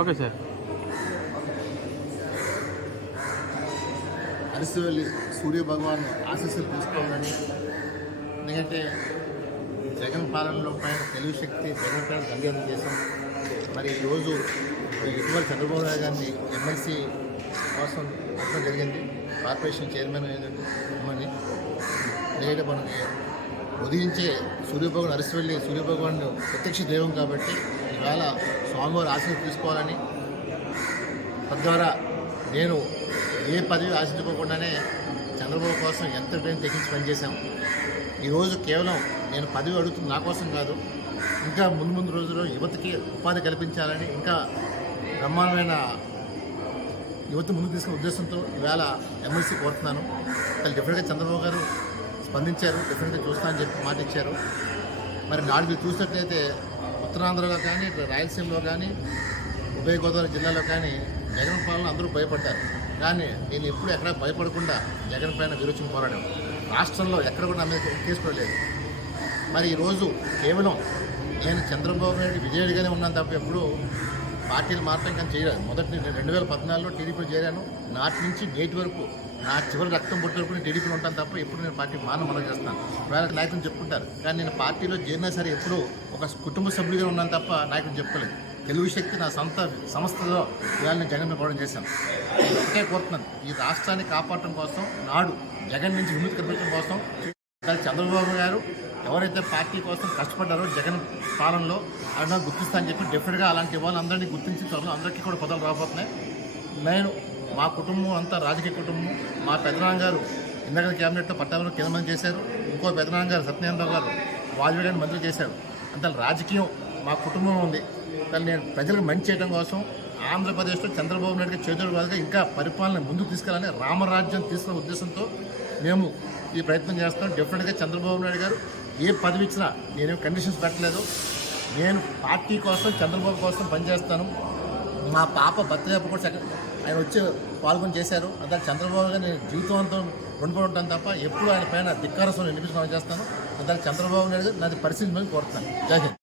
Okay sir. అరిసివెల్లి సూర్య భగవాన్ ఆశీస్సులు తీసుకోవాలని, ఎందుకంటే జగన్ పాలనలో పైన తెలుగు శక్తి జగన్ పైన దండయాత్ర చేశాం. మరి ఈరోజు ఇటీవల చంద్రబాబు నాయుడు గారిని ఎమ్మెల్సీ కోసం పెట్టడం జరిగింది. కార్పొరేషన్ చైర్మన్ ఇవ్వమని. ఎందుకంటే మనకి ఉదయించే సూర్యభగవాన్ అరిసివెల్లి సూర్యభగవాన్ ప్రత్యక్ష దైవం కాబట్టి ఈవేళ స్వామివారి ఆశీస్సులు తీసుకోవాలని, తద్వారా నేను ఏ పదవి ఆశించుకోకుండానే చంద్రబాబు కోసం ఎంత టైం తెగించి పనిచేశాం. ఈరోజు కేవలం నేను పదవి అడుగుతుంది నా కోసం కాదు, ఇంకా ముందు రోజుల్లో యువతకి ఉపాధి కల్పించాలని, ఇంకా బ్రహ్మాండమైన యువత ముందుకు తీసుకునే ఉద్దేశంతో ఈవేళ ఎమ్మెల్సీ కోరుతున్నాను. వాళ్ళు డెఫినెట్గా చంద్రబాబు గారు స్పందించారు, డెఫినెట్గా చూస్తానని చెప్పి మాట ఇచ్చారు. మరి నాలుగు చూసినట్లయితే ఉత్తరాంధ్రలో కానీ, రాయలసీమలో కానీ, ఉభయ గోదావరి జిల్లాలో కానీ జగన్ పాలన అందరూ భయపడ్డారు. కానీ నేను ఎప్పుడు ఎక్కడ భయపడకుండా జగన్ పైన విరోచన పోరాడాం. రాష్ట్రంలో ఎక్కడ కూడా నా మీద తీసుకోలేదు. మరి ఈరోజు కేవలం నేను చంద్రబాబు నాయుడు విజయుడిగానే ఉన్నాను తప్ప ఎప్పుడు పార్టీలు మాత్రం కానీ చేయలేదు. మొదటి నేను 2014లో టీడీపీలో చేరాను. నాటి నుంచి నేటి వరకు నా చివరి రక్తం పుట్టే వరకు నేను టీడీపీలో ఉంటాను తప్ప ఎప్పుడు నేను పార్టీ మనం చేస్తాను. వేళ నాయకులు చెప్పుకుంటారు, కానీ నేను పార్టీలో చేరినా సరే ఎప్పుడు ఒక కుటుంబ సభ్యుడిగా ఉన్నాను తప్ప నాయకులు చెప్పుకోలేదు. తెలుగు శక్తి నా సొంత సంస్థలో ఇవాళ నేను జగన్ పోవడం చేశాను. ఒకటే కోరుతున్నాను, ఈ రాష్ట్రాన్ని కాపాడటం కోసం, నాడు జగన్ నుంచి విముక్తి కల్పించడం కోసం చంద్రబాబు గారు ఎవరైతే పార్టీ కోసం కష్టపడ్డారో జగన్ పాలనలో అలా గుర్తిస్తా అని చెప్పి డెఫినెట్గా అలాంటి వాళ్ళందరినీ గుర్తించి త్వరలో అందరికీ కూడా పదవులు రాబోతున్నాయి. నేను మా కుటుంబం అంతా రాజకీయ కుటుంబం. మా పెదనాన్న గారు ఇందాక క్యాబినెట్లో పట్టాలను కేంద్ర మంత్రి చేశారు. ఇంకో పెదనాన్న గారు సత్యనారాయణ గారు వాజ్పేయి గారిని మంత్రి చేశారు. అంత రాజకీయం మా కుటుంబం ఉంది. కానీ నేను ప్రజలకు మంచి చేయడం కోసం ఆంధ్రప్రదేశ్లో చంద్రబాబు నాయుడు చేతుల వాళ్ళగా ఇంకా పరిపాలన ముందుకు తీసుకెళ్ళాలని, రామరాజ్యం తీసుకునే ఉద్దేశంతో మేము ఈ ప్రయత్నం చేస్తాం. డెఫినెట్గా చంద్రబాబు నాయుడు గారు ఏ పదవి ఇచ్చినా నేనేం కండిషన్స్ పెట్టలేదు. నేను పార్టీ కోసం, చంద్రబాబు కోసం పనిచేస్తాను. మా పాప బర్త్డే కూడా ఆయన వచ్చి పాల్గొని చేశారు. అదే చంద్రబాబు గారు నేను జీవితంతో రుణపడి ఉంటాను తప్ప ఎప్పుడు ఆయన పైన ధిక్కారస్వం వినిపించుకోవడం చేస్తాను. అదే చంద్రబాబు నాయుడు గారు నాది పరిశీలించమని కోరుతాను. జై హింద్.